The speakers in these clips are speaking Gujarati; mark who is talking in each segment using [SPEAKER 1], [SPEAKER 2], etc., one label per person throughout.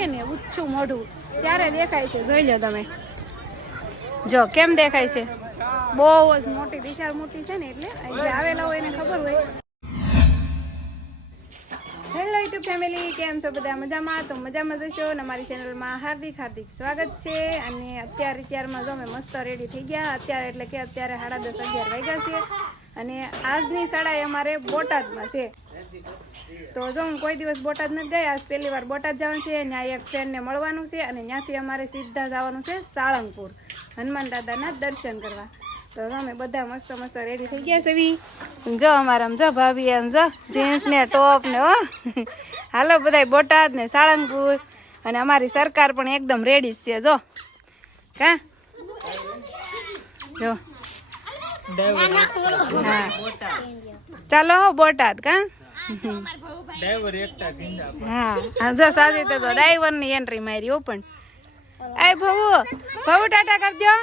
[SPEAKER 1] હોય ને ઊંચું મોઢું. ત્યારે દેખાય છે. જોઈ લો તમે. જો, કેમ દેખાય છે? બહુ જ મોટી, વિશાળ મોટી છે ને એટલે જે આવેલા હોય એને ખબર હોય. હેલો યુટ્યુબ ફેમિલી કેમ છો બધા? મજામાં? તો મજામાં જશો અને અમારી ચેનલમાં હાર્દિક હાર્દિક સ્વાગત છે. અને અત્યારે, ત્યારમાં જો અમે મસ્ત રેડી થઈ ગયા. અત્યારે એટલે કે અત્યારે સાડા દસ, અગિયાર વાગ્યા છે. અને આજની શાળા એ અમારે બોટાદમાં છે. તો જો હું કોઈ દિવસ બોટાદ નથી ગઈ આજ પહેલી વાર બોટાદ જવાનું છે ત્યાં એક ફ્રેન્ડને મળવાનું છે અને ત્યાંથી અમારે સીધા જવાનું છે સાળંગપુર હનુમાન દાદાના દર્શન કરવા. તો અમે બધા મસ્ત મસ્ત રેડી થઈ ગયા છે બી. જો અમારા જો ભાભી એમ જો જીન્સ ને ટોપ ને હો. હાલો બધા બોટાદ ને સાળંગપુર અને અમારી સરકાર પણ એકદમ રેડી છે જો. કા? જો. ચાલો હો બોટાદ કા? હા હા, જો સાજી તો ડ્રાઈવરની એન્ટ્રી મારી હો પણ. આય ભવુ ભવુ ટાટા કરજો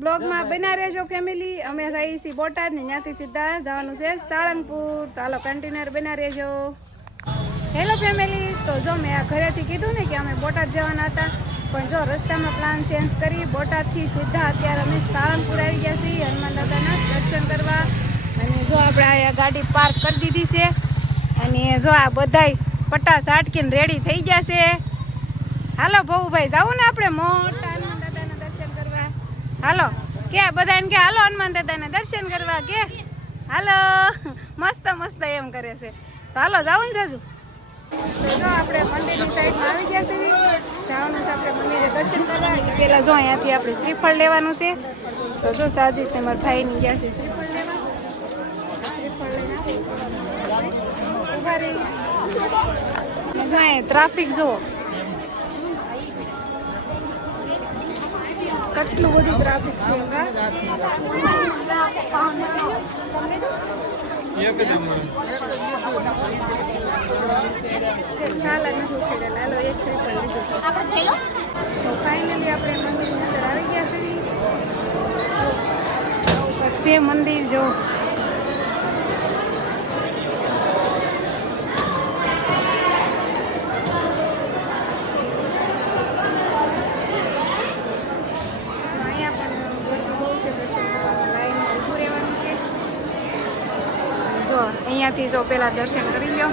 [SPEAKER 1] બ્લોગમાં બના રહેજો ફેમિલી અમે જઈએ છીએ બોટાદ ને ત્યાંથી સીધા જવાનું છે સાળંગપુર. તો હાલો કન્ટેનર બના રહેજો. હેલો ફેમિલી તો જો મેં આ ઘરેથી કીધું ને કે અમે બોટાદ જવાના હતા. પણ જો રસ્તામાં પ્લાન ચેન્જ કરી, બોટાદથી સીધા અત્યારે અમે સાળંગપુર આવી ગયા છીએ, હનુમાન દાદાના દર્શન કરવા. અને જો આપણે અહીંયા ગાડી પાર્ક કરી દીધી છે, અને જો આ બધાય પટાસ સાટકીને રેડી થઈ ગયા છે. હાલો ભવુભાઈ જાવું ને આપણે મોટા હનુમાન દાદાના દર્શન કરવા. હાલો, કે બધા એમ કે હાલો હનુમાન દાદાના દર્શન કરવા કે? હાલો, મસ્ત મસ્ત એમ કરે છે. તો હાલો જાવું ને જાજુ. જો આપણે મંદિરની સાઈડમાં આવી ગયા છીએ. જવાનું છે આપણે પહેલાં જો અહીંયાથી આપણે શ્રીફળ લેવાનું છે. તો જો સાજી તમારા ભાઈની ગયા છે શ્રીફળ લેવા. જો ટ્રાફિક જુઓ કેટલું બધું ટ્રાફિક છે એક તો ફાઇનલી આપણે મંદિરની અંદર આવી ગયા છીએ. આવું મંદિર જો તો અહીંયા પણ ગરબી બહુ છે દર્શન કરવા લાઈનમાં ઊભું રહેવાનું છે જો અહીંયાથી જો પહેલા દર્શન કરી લો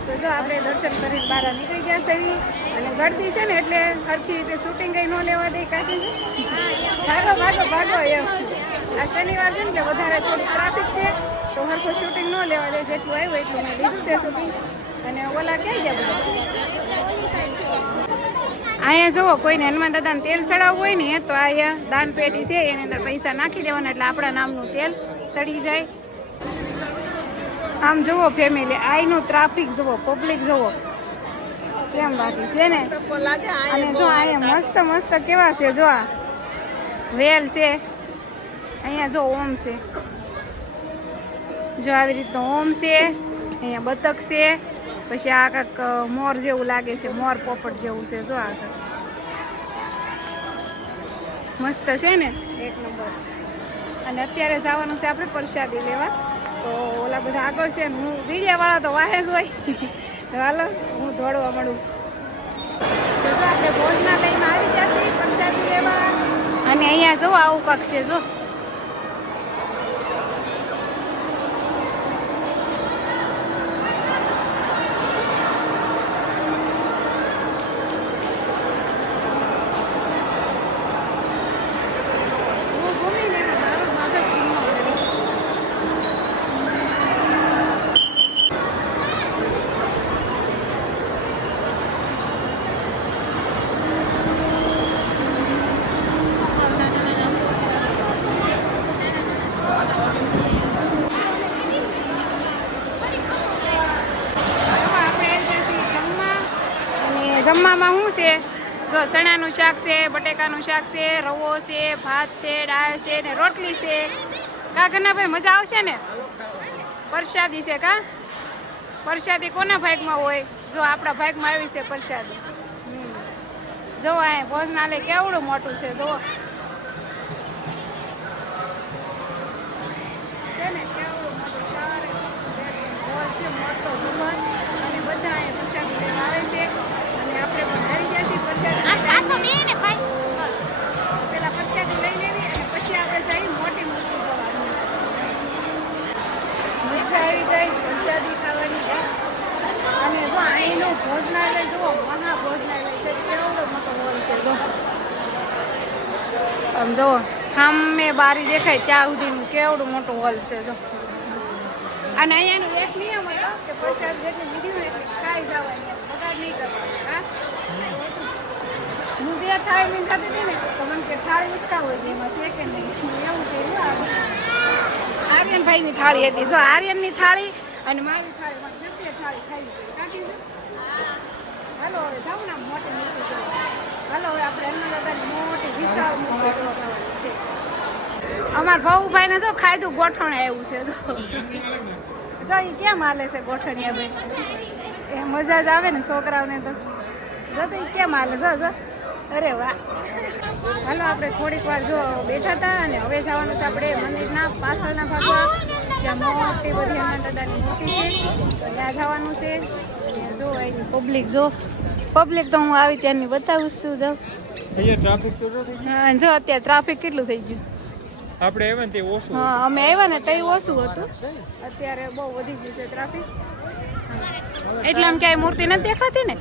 [SPEAKER 1] તો જો આપણે દર્શન કરીને બહાર નીકળી ગયા છે અને ગળદી છે ને એટલે સરખી રીતે શૂટિંગ કઈ ન લેવા દે કાઢી છે ભાગો ભાગો ભાગો એમ આ શનિવાર છે ને એટલે વધારે થોડી ટ્રાફિક છે. તો સરખું શૂટિંગ ન લેવા દે જેટલું આવ્યું એટલું મેં લીધું છે શૂટિંગ અને ઓલા ક્યાં ગયા અહીંયા જુઓ કોઈને હનુમાન દાદાને તેલ ચડાવવું હોય ને તો અહીંયા દાન પેટી છે એની અંદર પૈસા નાખી દેવાના એટલે આપણા નામનું તેલ સડી જાય. આમ જુઓ ફેમિલી આઈનું ટ્રાફિક જુઓ પબ્લિક જુઓ. કેમ બાકી છે ને? અને જો અહીંયા મસ્ત મસ્ત કેવા છે જો આ. વેલ છે. અહીંયા જો ઓમ છે. જો આવી રીતનો ઓમ છે અહીંયા બતક છે પછી આ કાંક મોર જેવું લાગે છે મોર પોપટ જેવું છે જો આ કાંક. મસ્ત છે ને? એક નંબર. અને અત્યારે જવાનું છે આપણે પ્રસાદી લેવા. તો ઓલા બધા આગળ છે ને હું વીડિયાવાળા તો વાહે જ હોય. તો હાલો હું દોડવા મળું તો જો આપણે ભોજનાલયમાં આવી ગયા છીએ પ્રસાદી લેવા. અને અહીંયા જો આવું કાંક છે જો હું ઘૂમીને એમાં મારું મગજ ધીમું પડી. આપણે આવી ગયા છીએ જમવા અને જમવામાં શું છે? જો ચણાનું શાક છે, બટેકાનું શાક છે, રવો છે, ભાત છે, દાળ છે ને રોટલી છે. કા ભાઈ મજા આવશે ને? પ્રસાદી છે કા? પ્રસાદી કોના ભાગમાં હોય? જો આપણા ભાગમાં આવી છે પ્રસાદી. જો આ ભોજનાલય કેવડું મોટું છે જો આમ જુઓ સામે બારી દેખાય ત્યાં સુધીનું કેવડું મોટું હોલ છે, જો. અને અહીંયાનું એક નિયમ હતો કે પ્રસાદ જેટલી લીધી હોય એટલી ખાઈ જવાની બગાડ નહીં કરવાનો, હા? હું બે થાળી લઈને જતી હતી ને તો મને કે થાળી ઉસકા હોય છે એમાં છે કે નહીં એવું કર્યું આર્યનભાઈની થાળી હતી, જો, આર્યનની થાળી અને મારી થાળી બે થાળી ખાઈ કાઢી હાલો, હવે જાઉં ને મોટી મૂર્તિ હાલો, હવે આપણે હનુમાન મોટી વિશાળ મૂર્તિ ભાઈ ને જો ખાધું ગોઠણ આવ્યું છે તો. જો એ કેમ હાલે છે ગોઠણિયા ભાઈ? એ મજા જ આવે ને છોકરાઓને તો. જો તો એ કેમ હાલે? જો જો. અરે વાહ. હાલો આપણે થોડીક વાર જો બેઠા હતા અને હવે જવાનું છે આપણે મંદિરના પાછળના ભાગમાં, જ્યાં મોટી બધી દાદાની મૂર્તિ છે. ત્યાં જવાનું છે. જો એની પબ્લિક જો. પબ્લિક તો હું આવી ત્યાંની બતાવું છું, જો.
[SPEAKER 2] અહીંયા ટ્રાફિક
[SPEAKER 1] હા, જો અત્યારે ટ્રાફિક કેટલું થઈ ગયું?
[SPEAKER 2] આપણે આવ્યા ને તે ઓછું
[SPEAKER 1] હા અમે આવ્યા ને તઈ ઓછું હતું. અત્યારે બહુ વધી ગયું છે ટ્રાફિક એટલે આમ ક્યાંય મૂર્તિ નથી દેખાતી ને?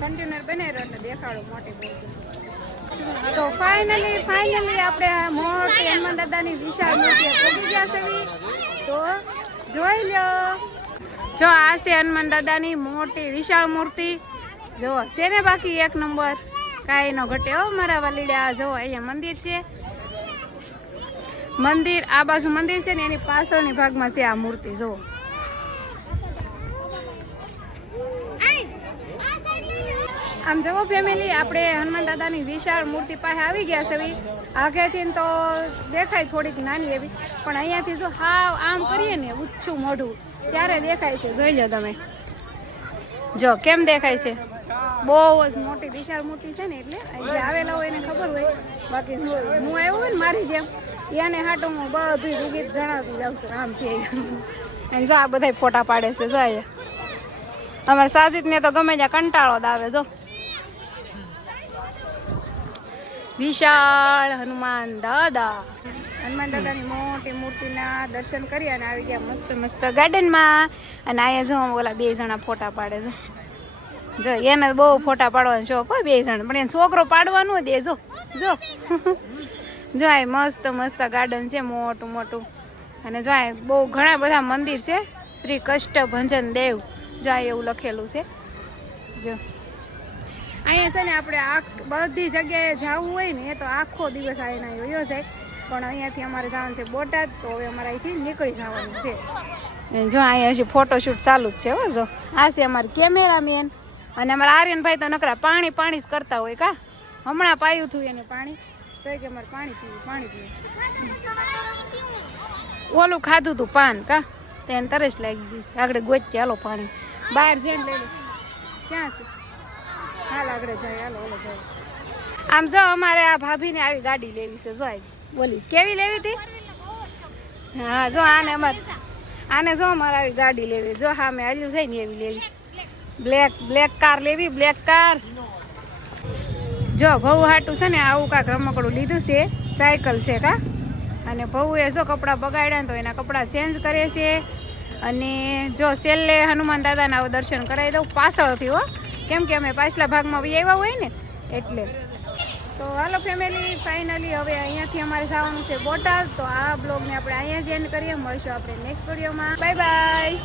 [SPEAKER 1] કન્ટેનર બને એટલે દેખાડો મોટી મૂર્તિ. તો ફાઇનલી ફાઇનલી આપણે મોટી હનુમાન દાદાની વિશાળ મૂર્તિ પહોંચી ગયા છે તો જોઈ લ્યો જો આ છે હનુમાન દાદાની મોટી વિશાળ મૂર્તિ. જો છે ને બાકી એક નંબર કાંઈ નો ઘટે. હો, મારા વલીડા જો અહીંયા મંદિર છે. મંદિર, આ બાજુ મંદિર છે ને, એની પાછળની ભાગમાં છે આ મૂર્તિ જો આમ જવો ફેમિલી આપણે હનુમાન દાદાની વિશાળ મૂર્તિ પાસે આવી ગયા છે. આગેથી તો દેખાય થોડીક નાની એવી, પણ અહીંયાથી જો હાવ આમ કરીએ ને ઊંચું મોઢું, ત્યારે દેખાય છે. જોઈ લો તમે. જો, કેમ દેખાય છે? બહુ જ મોટી વિશાળ મૂર્તિ છે ને એટલે જે આવેલા હોય એને ખબર હોય. બાકી હું આવ્યો હોય ને મારી જેમ એને હાટો હું બધું રૂગીત જણાવતી જાઉં છું આમ છે અને જો આ બધા ફોટા પાડે છે જો અમારે સાજીદને તો ગમે ત્યાં કંટાળો જ આવે જો. વિશાળ હનુમાન દાદા. હનુમાન દાદાની મોટી મૂર્તિના દર્શન કરી અને આવી ગયા મસ્ત મસ્ત ગાર્ડનમાં અને અહીંયા જો ઓલા બે જણા ફોટા પાડે છે. જો, એને બહુ ફોટા પાડવાનો શોખ હોય બે જણ. પણ એને છોકરો પાડવાનો દે જો જો. જો, આ મસ્ત મસ્ત ગાર્ડન છે, મોટું મોટું. અને જો, આ બહુ ઘણા બધા મંદિર છે. શ્રી કષ્ટ ભંજન દેવ. જો, આ એવું લખેલું છે. જો. અહીંયા છે ને આપણે આ બધી જગ્યાએ જવું હોય ને, એ તો આખો દિવસ આ એના વયો જાય. પણ અહીંયાથી અમારે જવાનું છે બોટાદ, તો હવે અમારે અહીંથી નીકળી જવાનું છે. જો, અહીંયા હજી ફોટોશૂટ ચાલુ જ છે હો, જો. આ છે અમારી કેમેરામેન અને અમારા આર્યનભાઈ તો નકરા પાણી પાણી જ કરતા હોય કા? હમણાં પાયું થયું એને પાણી. તો કે અમારે પાણી પીવું પાણી પીવું. ઓલું ખાધું તું પાન કા? તો એને તરસ લાગી ગઈ છે. આગળ ગોચ હાલો પાણી. બહાર જઈને લઈ ક્યાં છે? હાલ આગળ જાય, હાલો ઓલો જાય. આમ જો, અમારે આ ભાભીને આવી ગાડી લેવી છે. જો આવી બોલીશ. કેવી લેવી હતી હા, જો આને અમારે આને જો અમારે આવી ગાડી લેવી. જો હા, મેં હાલ્યું છે ને એવી લેવી બ્લેક બ્લેક કાર લેવી બ્લેક કાર જો ભવું હાટું છે ને, આવું કાંક રમકડું લીધું છે સાયકલ છે કા? અને ભઉએ જો કપડાં બગાડ્યા તો એના કપડાં ચેન્જ કરે છે. અને જો છેલ્લે હનુમાન દાદાના દર્શન કરાવી દઉં પાછળથી, હો. કેમ કે અમે પાછલા ભાગમાં બી આવ્યા હોય ને, એટલે. તો હાલો ફેમિલી ફાઇનલી હવે અહીંયાથી અમારે જવાનું છે બોટાદ. તો આ બ્લોગને આપણે અહીંયા જ એન્ડ કરીએ. મળશું આપણે નેક્સ્ટ વિડીયોમાં બાય બાય